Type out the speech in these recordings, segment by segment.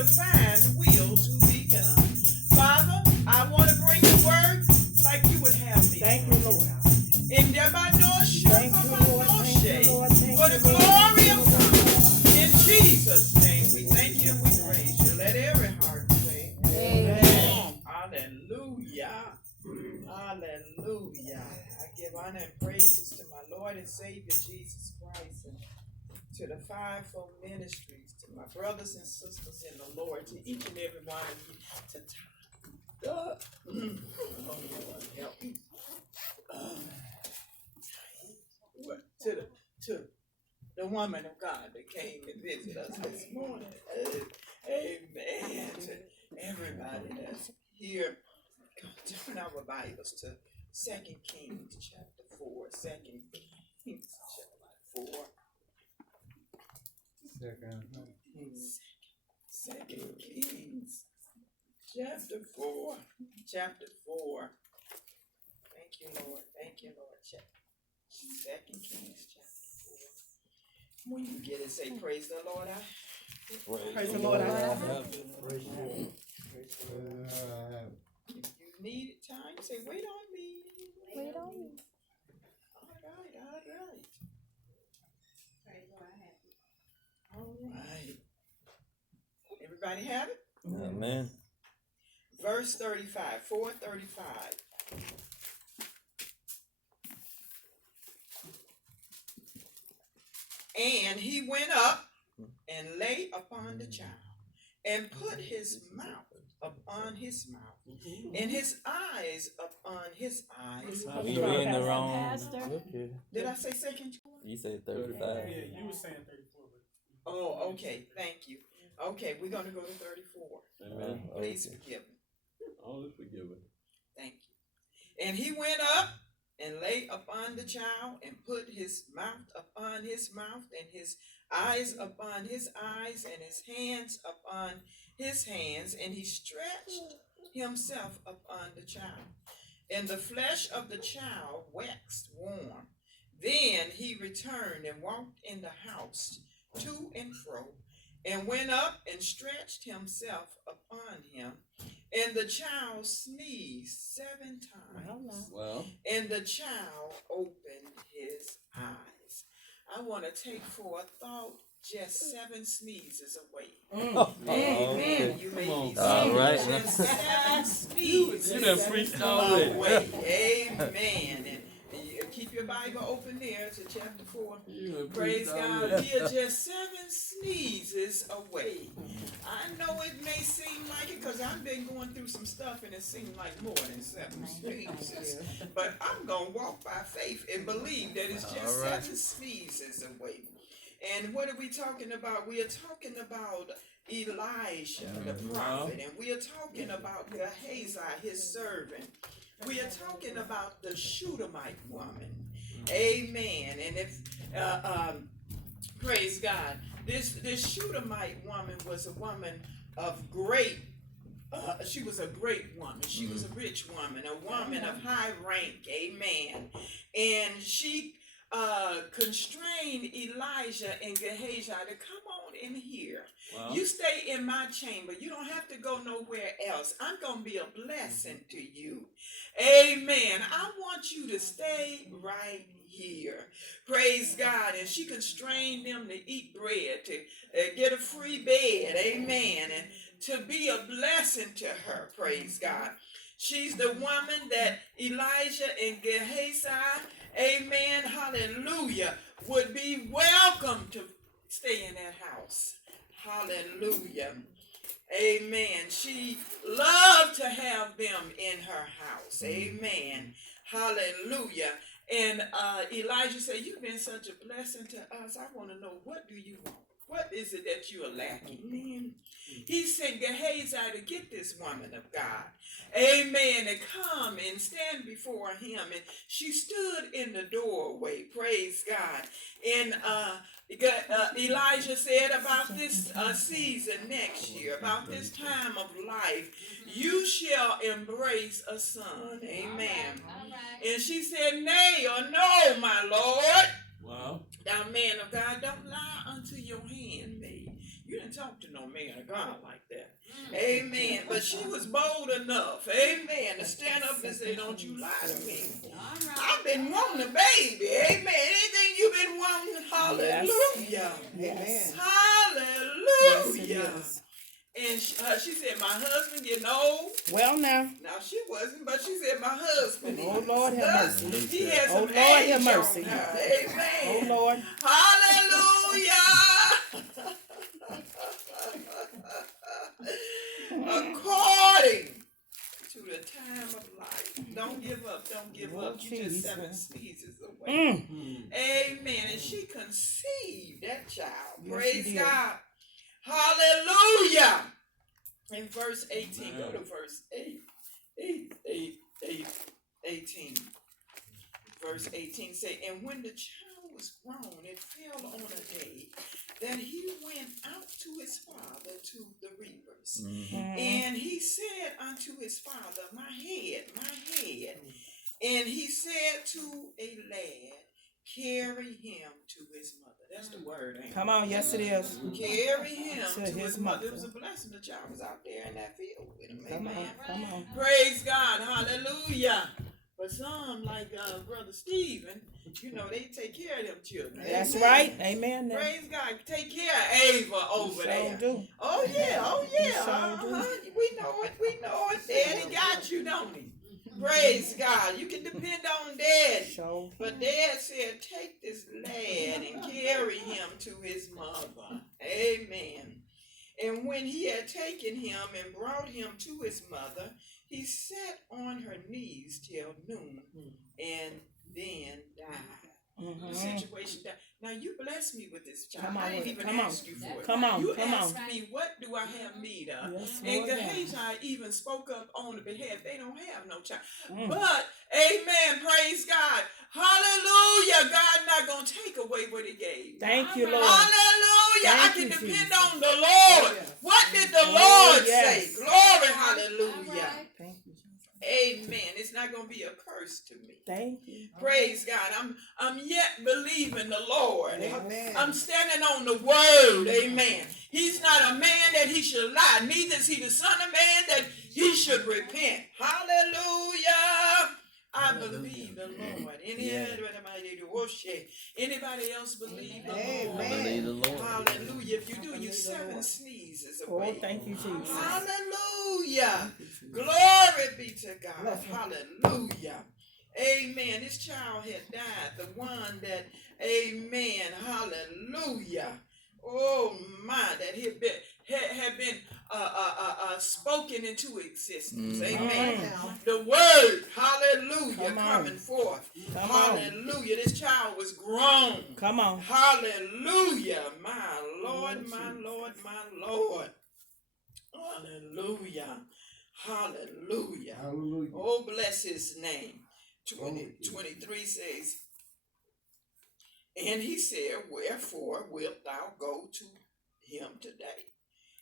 divine will to be done. Father, I want to bring the word like you would have me. Thank you, Lord. In the Thank you, Lord. Thank you, Lord. Thank for the you, Lord. glory of God. In Jesus' name, we thank you and we praise you. Let every heart say, Amen. Hallelujah. Hallelujah. I give honor and praises to my Lord and Savior Jesus Christ and to the fivefold ministries, to my brothers and sisters in the Lord, to each and every one of you, to God. Oh Lord, help me. To the woman of God that came and visited us this morning. Amen. To everybody that's here. Turn our Bibles to 2 Kings chapter 4. 2 Kings chapter 4. Second Kings chapter 4. Chapter 4. Thank you, Lord. Thank you, Lord. 2 Kings chapter 4. When you get it, say, praise the Lord. Praise the Lord. If you need time, say, wait on me. Wait on me. All right. Everybody have it? Amen. Verse 35, 4:35. And he went up and lay upon the child and put his mouth upon his mouth and his eyes upon his eyes. You in the wrong. Pastor. Okay. Did I say second? You said 35. Yeah, you were saying 34. Oh, okay. Thank you. Okay, we're going to go to 34. Amen. Please forgive me. All is forgiven. Thank you. And he went up and lay upon the child and put his mouth upon his mouth and his eyes upon his eyes and his hands upon his hands, and he stretched himself upon the child. And the flesh of the child waxed warm. Then he returned and walked in the house to and fro, and went up and stretched himself upon him. And the child sneezed 7 times. Well, And the child opened his eyes. I want to take for a thought just 7 sneezes away. Amen. You may Come be on. All right. just 7 sneezes You done preached already. away. Amen. And you keep your Bible open there to chapter 4. You done Praise preached God. already. We are just 7 sneezes away. I know it may seem like it because I've been going through some stuff and it seemed like more than 7 sneezes. But I'm going to walk by faith and believe that it's just All right. 7 sneezes away. And what are we talking about? We are talking about Elijah, the prophet, and we are talking about Gehazi, his servant. We are talking about the Shunammite woman. Amen. And if, praise God, this Shunammite woman was a woman of great, she was a great woman. She was a rich woman, a woman of high rank. Amen. And she constrained Elijah and Gehazi to come on in here. Well, You stay in my chamber. You don't have to go nowhere else. I'm going to be a blessing to you. Amen. I want you to stay right here. Praise God. And she constrained them to eat bread, to get a free bed. Amen. And to be a blessing to her. Praise God. She's the woman that Elijah and Gehazi, amen, hallelujah, would be welcome to stay in that house. Hallelujah. Amen. She loved to have them in her house. Amen. Hallelujah. And Elijah said, you've been such a blessing to us. I want to know, what do you want? What is it that you are lacking? He sent Gehazi to get this woman of God. Amen. And come and stand before him. And she stood in the doorway. Praise God. And Elijah said, about this season next year, about this time of life, you shall embrace a son. Amen. All right. And she said, nay or no, my Lord. well, Thou man of God, don't lie unto your handmaid. You done can't talk to no man of God like that. Amen. But she was bold enough, amen, to stand up and say, don't you lie to me. I've been wanting a baby. Amen. Anything you've been wanting, hallelujah. Yes. Hallelujah. Yes, it is. And she said, my husband getting old. Well, now. Now she wasn't, but she said, my husband Oh, is. Lord have mercy. He had Oh, some Lord age have mercy. on her. Amen. Oh, Lord. Hallelujah. According to the time of life. Don't give up. Don't give Oh, up. You just 7 Jesus. sneezes away. Mm. Amen. And she conceived that child. Yes, Praise she did. God. Hallelujah. In verse 18, go to verse 18. Verse 18 say, and when the child was grown, it fell on a day that he went out to his father to the reapers. And he said unto his father, my head. And he said to a lad, carry him to his mother. That's the word, ain't it? Come on, yes it is. Carry him To to his his mother. It mother. was a blessing. The child was out there in that field with him. Come Amen. on, come on. Praise God. Hallelujah. But some, like Brother Stephen, you know, they take care of them children. That's Amen. right. Amen. Now. Praise God. Take care of Ava over Sure there. do. Oh, yeah. Oh, yeah. Sure do. We know it. We know it. Daddy got you, don't he? Praise God. You can depend on Daddy. Sure. But Dad said, take this lad and carry him to his mother. Amen. And when he had taken him and brought him to his mother, he sat on her knees till noon and then died. The situation died. Now you blessed me with this child. Come on I didn't with it. even Come on. ask you for it. Come on. You Come asked on. me, what do I have need of? Yes, And Lord God. Gehazi even spoke up on the behalf. They don't have no child. Mm. But, amen, praise God. Hallelujah. God not going to take away what he gave. Thank you, Lord. Hallelujah. Thank I can you, depend Jesus. on the Lord. What did the Oh, Lord yes. say? Glory, hallelujah. Thank you, Jesus. Amen. It's not going to be a curse to me. Thank you. Praise God. I'm yet believing the Lord. Amen. I'm standing on the word. Amen. He's not a man that he should lie. Neither is he the son of man that he should repent. Hallelujah. I believe the Lord. Anybody else believe the Lord? I believe the Lord. Hallelujah. If you do, you 7 sneezes away. Oh, thank you, Jesus. Hallelujah. Glory be to God. Hallelujah. Amen. This child had died. The one that, amen. Hallelujah. Oh my, that had been spoken into existence. Amen. The word, hallelujah, coming forth. Come on. Hallelujah. This child was grown. Come on. Hallelujah. My Lord, my Lord, my Lord. Hallelujah. Hallelujah. Hallelujah. Oh, bless his name. 23 says, and he said, wherefore wilt thou go to him today?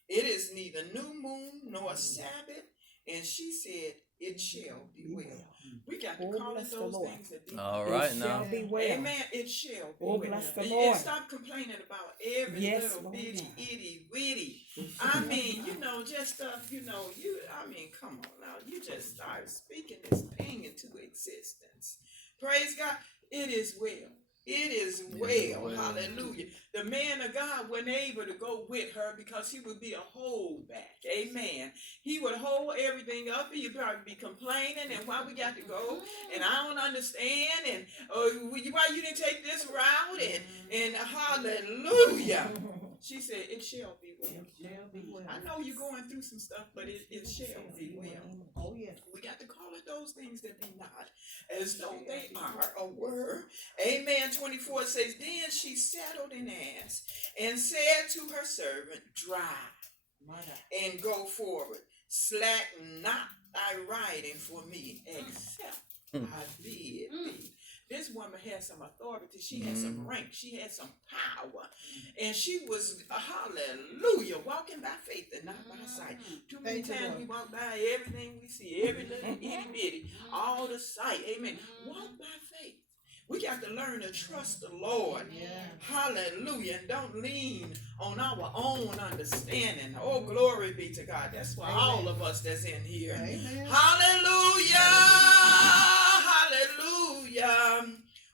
It is neither new moon nor Sabbath. And she said, it shall be well. We got to Oh, call it bless the those Lord. things that be. All right It now. shall be well. Amen. It shall be Oh, well. bless the And Lord. stop complaining about every Yes, little Lord bitty, God. itty, bitty. I mean, you know, just stuff, you know, come on now. You just start speaking this thing into existence. Praise God. It is well. It is well. Hallelujah. The man of God wasn't able to go with her because he would be a holdback. Amen. He would hold everything up. He'd probably be complaining and why we got to go and I don't understand and why you didn't take this route and hallelujah. She said, it shall be well. I know you're going through some stuff, but it shall be well. Oh, yes. We got to call it those things that be not as though they are a word. Amen. 24 says, then she saddled an ass and said to her servant, drive and go forward. Slacken not thy riding for me, except I bid thee. This woman had some authority. She had some rank. She had some power. And she was, hallelujah, walking by faith and not by sight. Too many times we walk by everything we see, every little itty bitty, all the sight. Amen. Walk by faith. We got to learn to trust the Lord. Hallelujah. And don't lean on our own understanding. Oh, glory be to God. That's for all of us that's in here. Hallelujah. Hallelujah.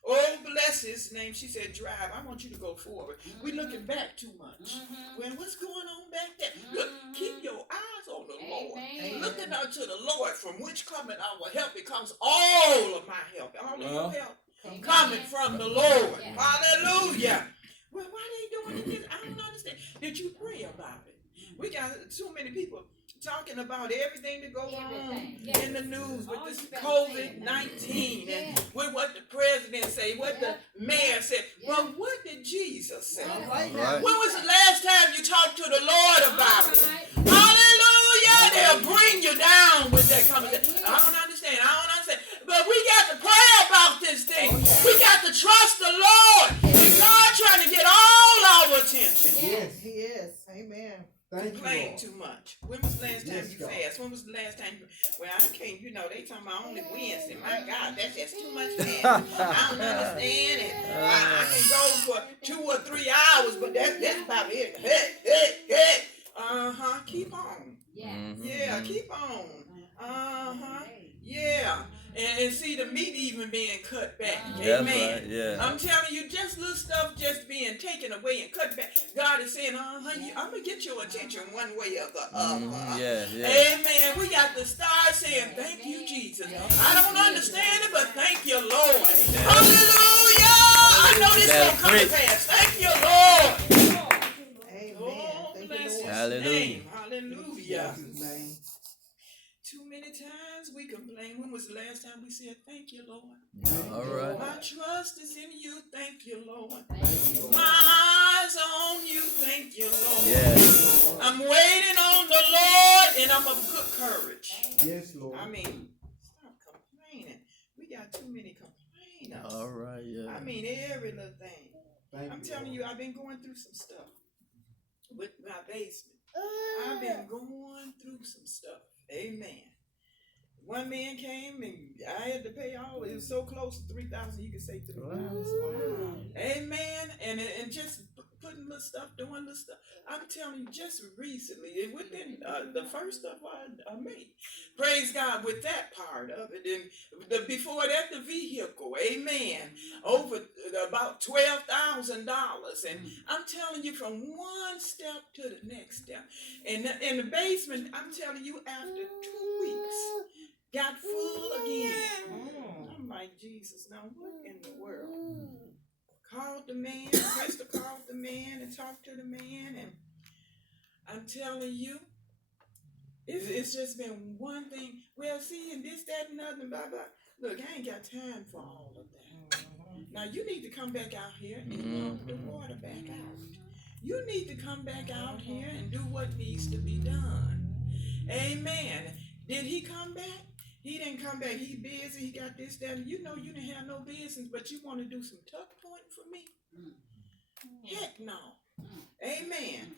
Oh, bless his name. She said, drive. I want you to go forward. We're looking back too much. Well, what's going on back there? Look, keep your eyes on the Lord. Looking unto the Lord, from which cometh our help, because all of my help, all of your help, coming from the Lord. Hallelujah. Well, why they doing this? I don't understand. Did you pray about it? We got too many people talking about everything that goes on in the news with this COVID-19 and with what the president say, what the mayor said. Well, what did Jesus say? Right. When was the last time you talked to the Lord about it? Hallelujah! They'll bring you down with that conversation. I don't understand. But we got to pray about this thing. We got to trust the Lord. And God trying to get all our attention. Yes, he is. Amen. Complain too much. When was the last time you fast? When was the last time you... Well, I can't, they talking about only Wednesday. My God, that's just too much fast. I don't understand it. I can go for 2 or 3 hours, but that's about it. Hey. Keep on. Yeah, keep on. Yeah. And see the meat even being cut back. Amen. Right, yeah. I'm telling you, just little stuff just being taken away and cut back. God is saying, I'm going to get your attention one way or the other. Yeah. Amen. We got to start saying, thank you, Jesus. I don't understand it, but thank you, Lord. Yeah. Hallelujah. I know this going to come to pass. Thank you, Lord. Amen. Oh, bless his Hallelujah. name. Hallelujah. Too many times we complain. When was the last time we said, thank you, Lord? All right. My trust is in you. Thank you, Lord. My eyes on you. Thank you, Lord. Yeah. I'm waiting on the Lord, and I'm of good courage. Yes, Lord. I mean, stop complaining. We got too many complainers. All right, yeah. I mean, every little thing. I'm telling you, I've been going through some stuff with my basement. I've been going through some stuff. Amen. One man came and I had to pay all. It was so close to 3,000. You could say 3,000. Wow. Amen. And just putting little stuff, doing little stuff. I'm telling you, just recently, within the first stuff I made. Praise God with that part of it. And before that, the vehicle. Amen. Over about $12,000. And I'm telling you, from one step to the next step. And in the basement, I'm telling you, after 2 weeks, got full again. I'm like, Jesus, now what in the world? Called the man, Crystal called the man and talked to the man, and I'm telling you, it's just been one thing. Well, see, and this, that, and other, blah, blah. Look, I ain't got time for all of that. Now, you need to come back out here and pump the water back out. You need to come back out here and do what needs to be done. Amen. Did he come back? He didn't come back. He busy. He got this, that. You know you didn't have no business, but you want to do some tuck pointing for me? Heck no. Amen.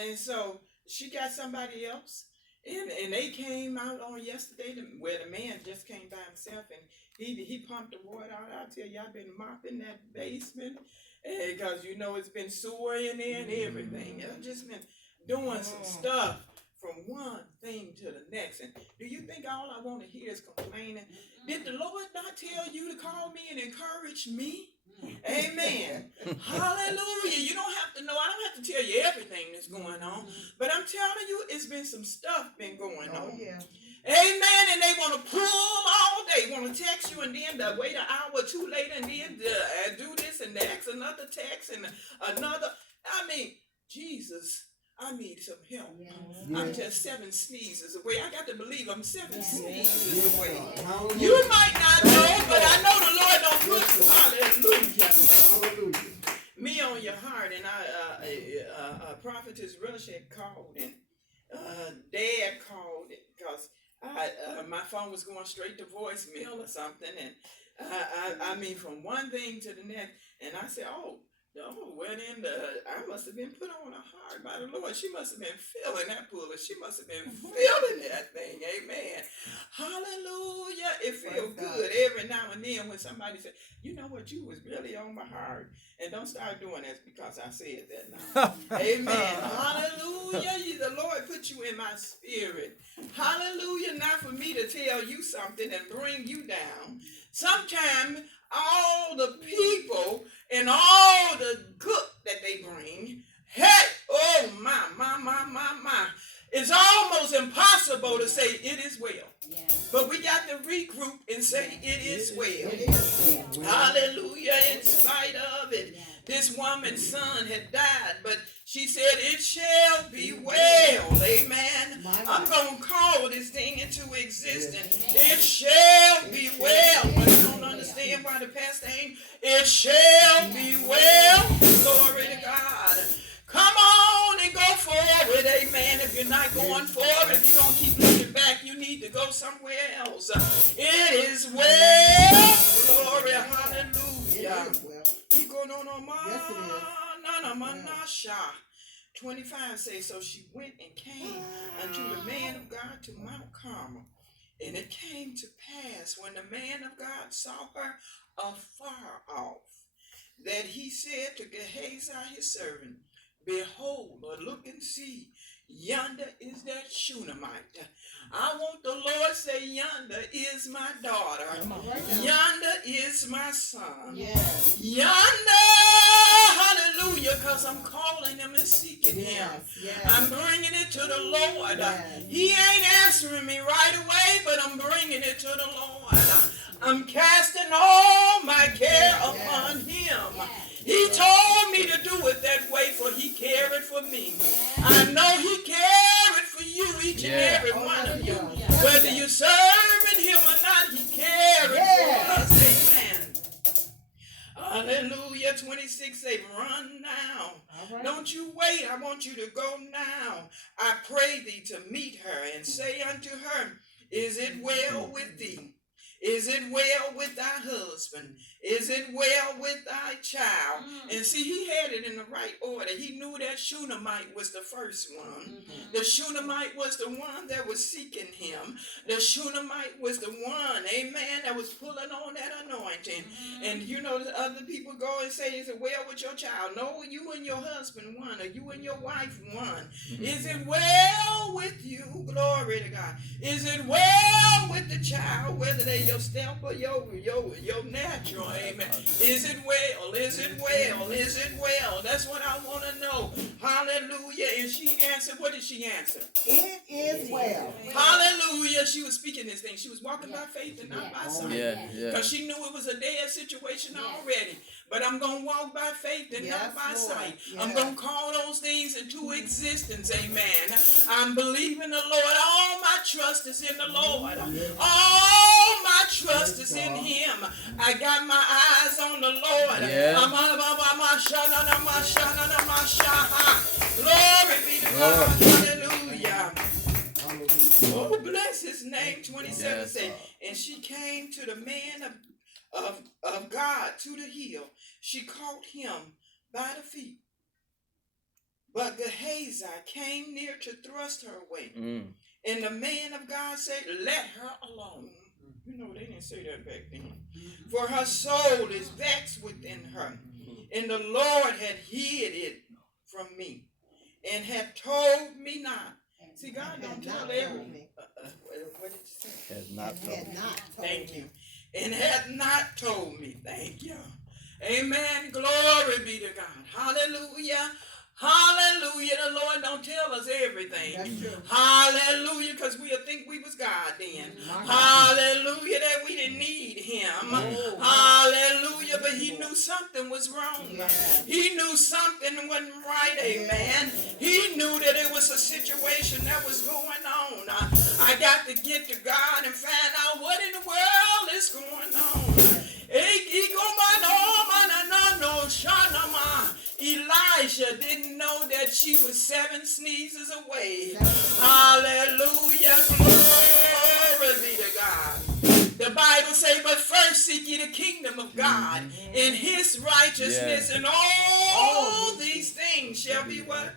And so she got somebody else. And they came out on yesterday where the man just came by himself and he pumped the water out. I tell you, I've been mopping that basement because it's been sewer in there and everything. I've just been doing some stuff from one thing to the next. And do you think all I want to hear is complaining? Did the Lord not tell you to call me and encourage me? Amen. Hallelujah. You don't have to know. I don't have to tell you everything that's going on. But I'm telling you, it's been some stuff been going on. Yeah. Amen. And they want to pull all day. Want to text you and then wait an hour or two later and then do this and next another text and another. I mean, Jesus, I need some help. Yes. I'm just 7 sneezes away. I got to believe I'm 7 sneezes away. You might not know, but I know the Lord don't put hallelujah. Me on your heart. And Prophetess Rush had called and Dad called it because my phone was going straight to voicemail or something. And I mean, from one thing to the next. And I said, oh, well then I must have been put on a heart by the Lord. She must have been feeling that pull. She must have been feeling that thing. Amen. Hallelujah. It feels good every now and then when somebody said, you know what, you was really on my heart. And don't start doing that because I said that now. Amen. Hallelujah. The Lord put you in my spirit. Hallelujah. Not for me to tell you something and bring you down. Sometimes all the people and all the good that they bring, hey, oh my. It's almost impossible to say it is well. But we got to regroup and say it is well. It is. Hallelujah. In spite of it, this woman's son had died, but she said it shall be well. Amen. I'm going to call this thing into existence. It shall be well. But I don't understand why the pastor ain't. It shall be well. Glory to God. Come on and go forward, amen. If you're not going forward, if you're going to keep looking back, you need to go somewhere else. It is well. Glory, hallelujah. It is well. Keep going on. Yes, it is. 25 says, so she went and came unto the man of God to Mount Carmel. And it came to pass when the man of God saw her afar off, that he said to Gehazi his servant, behold, or look and see, yonder is that Shunammite. I want the Lord to say, yonder is my daughter. Yonder is my son. Yes. Yonder, hallelujah, because I'm calling him and seeking him. Yes. I'm bringing it to the Lord. Yes. He ain't answering me right away, but I'm bringing it to the Lord. I'm casting all my care upon him. He told me to do it that way, for he cared for me. I know he cared for you, each and every one of you. Whether you're serving him or not, he cared for us. Amen. Hallelujah. 26 say, run now. Right. Don't you wait. I want you to go now. I pray thee to meet her and say unto her, is it well with thee? Is it well with thy husband? Is it well with thy child? And see, he had it in the right order. He knew that Shunammite was the first one. The Shunammite was the one that was seeking him. The Shunammite was the one, amen, that was pulling on that anointing. And you know, the other people go and say, is it well with your child? No, you and your husband one, or you and your wife one. Is it well with you? Glory to God. Is it well with the child, whether they your step or your natural, amen? Is it well? Is it well? Is it well? That's what I want to know. Hallelujah. And she answered, what did she answer? It is well. Hallelujah. She was speaking this thing. She was walking by faith and not by sight. Yeah. Because she knew it was a dead situation already. But I'm going to walk by faith and not by sight. I'm going to call those things into existence. Amen. I'm believing the Lord. All my trust is in the Lord. All my trust is in him. I got my eyes on the Lord. Glory be to God. Hallelujah. Oh, bless his name. 27 says, and she came to the man of God to the hill. She caught him by the feet. But Gehazi came near to thrust her away. And the man of God said, let her alone. You know, they didn't say that back then. For her soul is vexed within her. And the Lord had hid it from me and had told me not. See, God don't tell everything. What did you say? Has not told me. Thank you. And had not told me. Thank you. Amen. Glory be to God. Hallelujah. Hallelujah. The Lord don't tell us everything. That's true. Hallelujah. Because we'll think we was God then. Hallelujah. That we didn't need him. Hallelujah. But he knew something was wrong. He knew something wasn't right. Amen. He knew that it was a situation that was going on. I got to get to God and find out what in the world is going on. Elijah didn't know that she was 7 sneezes away. Hallelujah. Glory be to God. The Bible says, but first seek ye the kingdom of God and his righteousness, and all these things shall be what?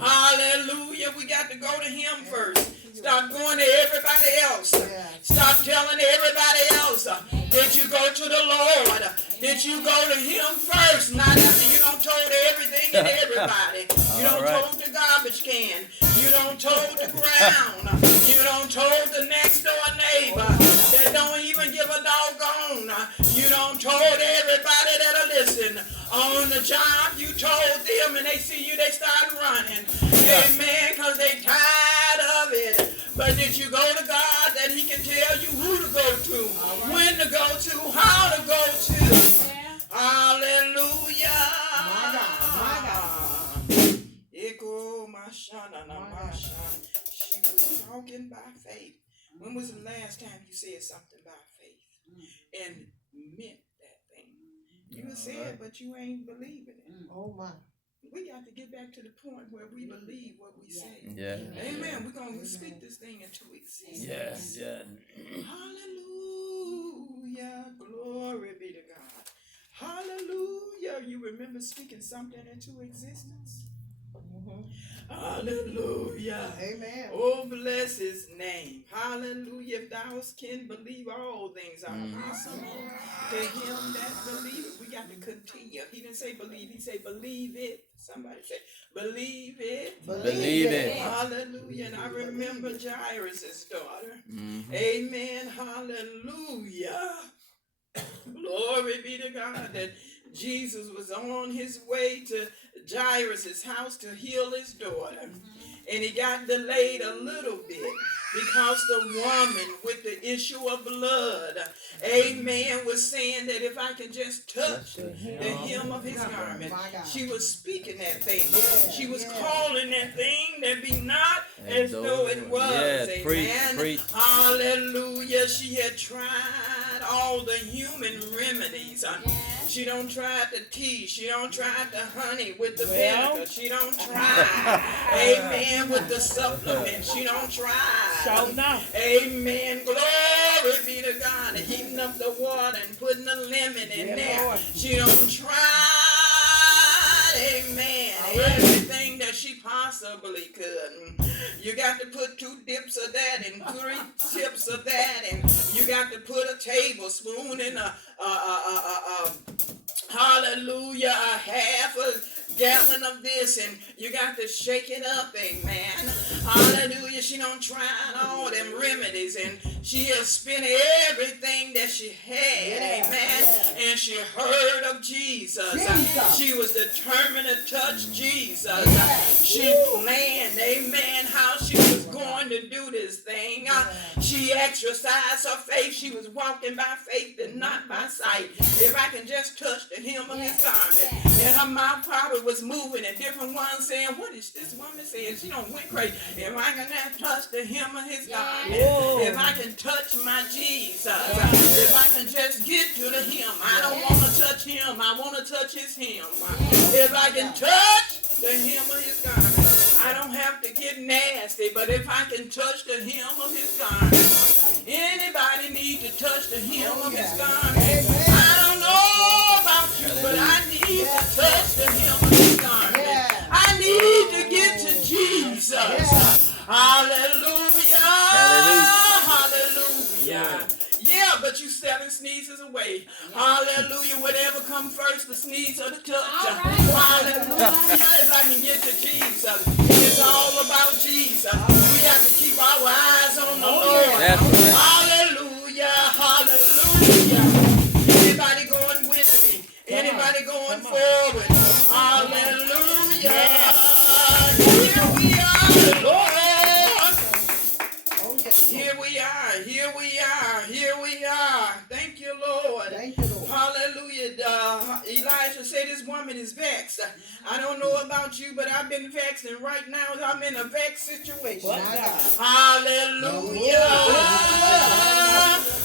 Hallelujah. We got to go to him first. Stop going to everybody else. Stop telling everybody else. to the Lord, did you go to him first? Not after you don't told everything and everybody. You don't told the garbage can. You don't told the ground. You don't told the next door neighbor that don't even give a doggone. You don't told everybody that'll listen. On the job, you told them, and they see you, they start running. Amen, because they tired of it. But did you go to God that he can tell you who to go to, when to go to, how to go to? Hallelujah. My God. Eko mashana na masha. She was talking by faith. When was the last time you said something by faith and meant that thing? You said, but you ain't believing it. Oh my. We got to get back to the point where we believe what we say. Yeah. Amen. We're going to speak this thing into existence. Yeah. Hallelujah. Glory be to God. Hallelujah. You remember speaking something into existence? Hallelujah. Amen. Oh, bless his name. Hallelujah. If thou can believe, all things are possible to him that believeth. We got to continue. He didn't say believe. He said believe it. Somebody say believe it. Believe it. Hallelujah. And I remember Jairus' daughter. Amen. Hallelujah. Glory be to God that Jesus was on his way to Jairus' house to heal his daughter. And he got delayed a little bit because the woman with the issue of blood, amen, was saying that if I can just touch the hem of his garment. She was speaking that thing. She was calling that thing that be not as though it was. Amen. Preach. Hallelujah. She had tried all the human remedies. She don't try the tea. She don't try the honey with the vinegar. She don't try, amen, with the supplement. She don't try. Amen. Glory be to God. Heating up the water and putting the lemon in there. She don't try, amen, everything that she possibly could. You got to put 2 dips of that and 3 tips of that, and you got to put a tablespoon in a hallelujah, a half a gallon of this, and you got to shake it up, amen. Hallelujah. She don't try all them remedies, and she has spent everything that she had, amen. And she heard of Jesus. She was determined to touch Jesus. She planned, amen, how she was going to do this thing. She exercised her faith. She was walking by faith and not by sight. If I can just touch the hem of his garment. And her mouth probably was moving, and different ones saying, what is this woman saying? She don't went crazy. If I can just touch the hem of his garment. If I can touch my Jesus. If I can just get to the hem. I don't want to touch him. I want to touch his hem. If I can touch the hem of his garment. I don't have to get nasty, but if I can touch the hem of his garment. Anybody need to touch the hem of his garment? I don't know about you, but I need to touch the hem of his garment. I need to get to Jesus. Hallelujah. Hallelujah. Yeah, but you 7 sneezes away. Hallelujah. Whatever come first, the sneeze or the touch. Hallelujah. If I can get to Jesus, it's all about Jesus. We have to keep our eyes on the Lord. Hallelujah. Hallelujah. Anybody going with me? Anybody going forward? Hallelujah. Here we are, Lord. Here we are, here we are, here we are. Thank you, Lord. Thank you, Lord. Hallelujah. Elijah said this woman is vexed. I don't know about you, but I've been vexed, and right now I'm in a vexed situation. Hallelujah.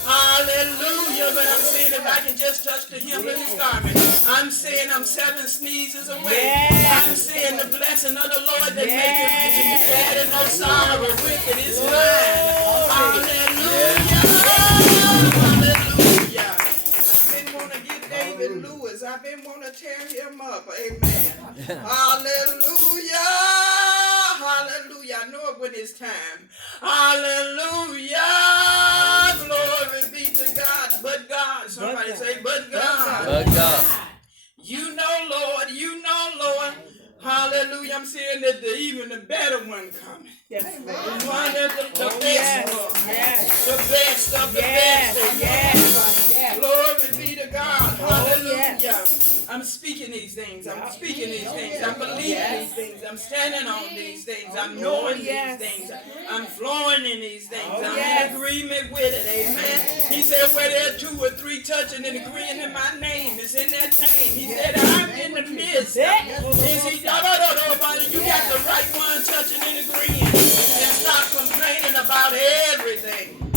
Hallelujah. But I'm saying if I can just touch the hem of his garment, I'm saying I'm 7 sneezes away. I'm saying the blessing of the Lord that make it rich and you add and no sorrow with it is mine. Hallelujah. Hallelujah. I've been want to get David Lewis. I've been want to tear him up. Amen. Hallelujah. Hallelujah. I know it when it's time. Hallelujah. Glory be to God, but God. Somebody God. say, but God. But God. You know, Lord. You know, Lord. Hallelujah. I'm saying that even the better one coming. Yes, The Lord. one that the Oh, best yes, one. yes. The best of the Yes, best. yes. Glory be to God. Oh, Hallelujah. yes. I'm speaking these things. I'm Yeah. speaking these things. I'm believing Yes. these things. I'm standing on these things. I'm Oh, knowing yes. these things. I'm flowing in these things. Oh, I'm yes. in agreement with it. Amen. He said, where there are 2 or 3 touching and agreeing in my name, is in that name. He said, I'm in the midst. Is he? You got the right one touching and agreeing. And stop complaining about everything.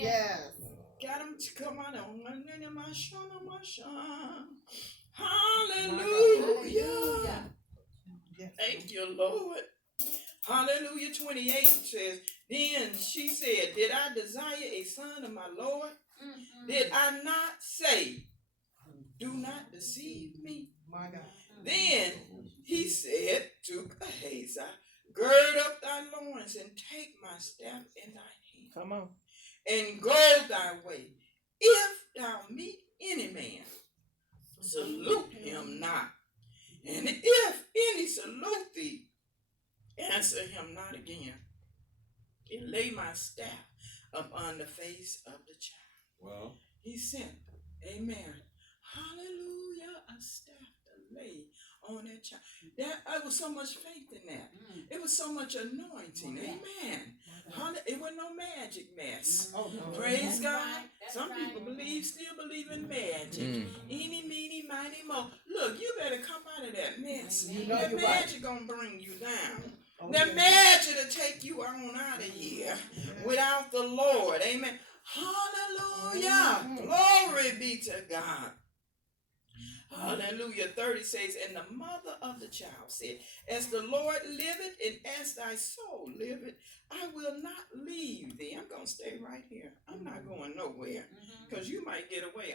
Yes. Got him to come on. Hallelujah. Thank you, Lord. Hallelujah. 28 says, then she said, did I desire a son of my Lord? Did I not say, do not deceive me? My God. Then he said to Gehazi, gird up thy loins and take my staff in thy hand. Come on. And go thy way. If thou meet any man, salute him not. And if any salute thee, answer him not again. And lay my staff upon the face of the child. Wow. He sent, amen. Hallelujah, a staff to lay on that child. There was so much faith in that. It was so much anointing. Amen. It was no magic mess. Oh, no. Praise God. Some people still believe in magic. Eeny, meeny, miny, mo. Look, you better come out of that mess. You know That you're magic gonna bring you down. Oh, That yes. magic to take you on out of here without the Lord. Amen. Hallelujah. Glory be to God. Hallelujah. 30 says, and the mother of the child said, as the Lord liveth and as thy soul liveth, I will not leave thee. I'm going to stay right here. I'm not going nowhere because you might get away.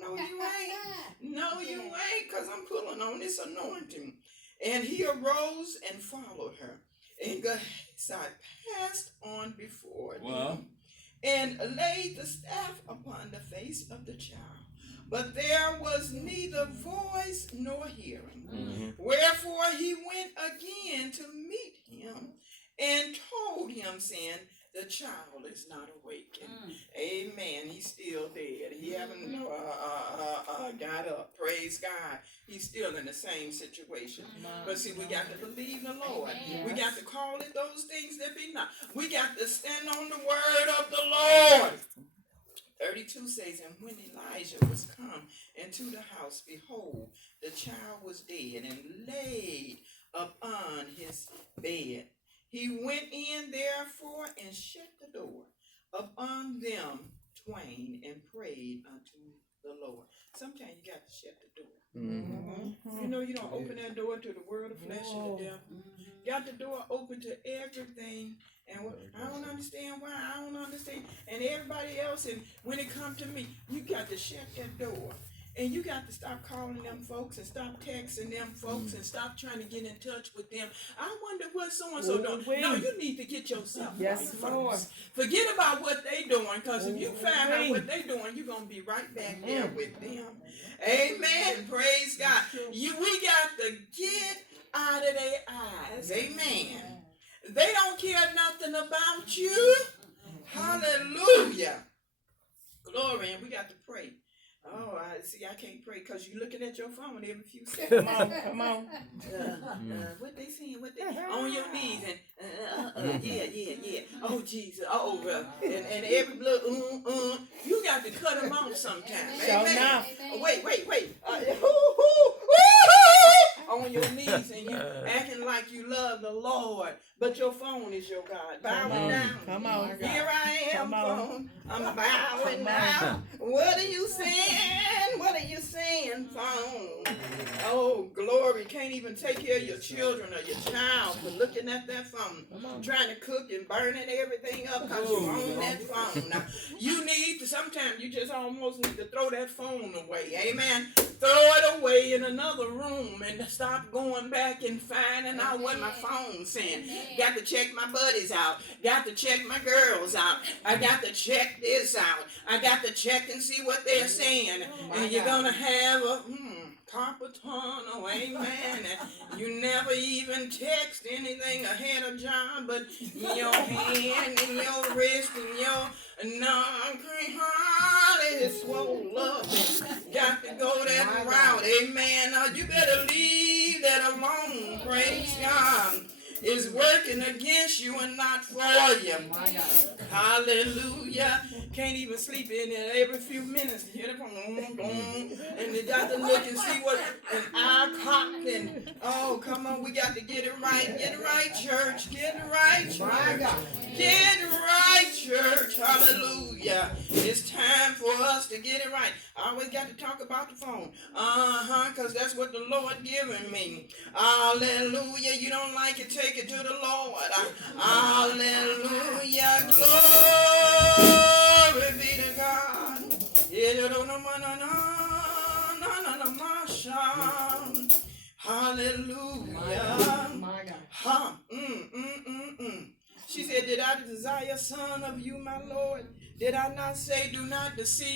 No, you ain't. No, you ain't, because I'm pulling on this anointing. And he arose and followed her. And Gehazi passed on before them and laid the staff upon the face of the child. But there was neither voice nor hearing. Wherefore he went again to meet him and told him, saying, the child is not awakened. Amen. He's still dead. He haven't got up. Praise God. He's still in the same situation. But see, we got to believe the Lord. We got to call it those things that be not. We got to stand on the word of the Lord. 32 says, and when Elijah was come into the house, behold, the child was dead and laid upon his bed. He went in therefore and shut the door upon them twain and prayed unto the Lord. Sometimes you got to shut the door. You know, you don't open that door to the world of flesh and the devil. Got the door open to everything. And I don't understand why. I don't understand. And everybody else, and when it comes to me, you got to shut that door. And you got to stop calling them folks and stop texting them folks and stop trying to get in touch with them. I wonder what so-and-so doing. No, you need to get yourself Yes, right Lord. first. Forget about what they doing, because if you find out what they doing, you're going to be right back there with them. Amen. Praise God. We got to get out of their eyes. Amen. They don't care nothing about you. Hallelujah. Glory. And we got to pray. Oh, I can't pray because you're looking at your phone every few seconds. Come on. What they saying? What they on your knees and yeah. Oh Jesus. And every blood. You got to cut them off sometime. Amen. Wait. On your knees and you acting like you love the Lord, but your phone is your God. Bowing down. Come on. Here I am, Come on. phone. I'm bowing down. What are you saying? What are you saying, phone? Oh, glory. Can't even take care of your children or your child for looking at that phone. Trying to cook and burning everything up because you're on that phone. Now, you need to, sometimes you just almost need to throw that phone away. Amen. Throw it away in another room and stop going back and finding out what my phone's saying. Got to check my buddies out. Got to check my girls out. I got to check this out. I got to check and see what they're saying. And you're going to have a carpal tunnel, amen. And you never even text anything ahead of John, but your hand and your wrist and your non-cream is swollen up. Got to go that route, amen. Now you better leave that alone, praise God. Is working against you and not for you. Hallelujah. Can't even sleep in it every few minutes. You hear the phone, and they got to look and see what an eye cocked and oh, come on, we got to get it right. Get it right, church. Get it right, church. Get it right, church. Hallelujah. It's time for us to get it right. I always got to talk about the phone. Because that's what the Lord given me. Hallelujah. You don't like it, take it to the Lord. Hallelujah. Glory be to God. Hallelujah. Ha. She said, did I desire son of you, my Lord? Did I not say, do not deceive?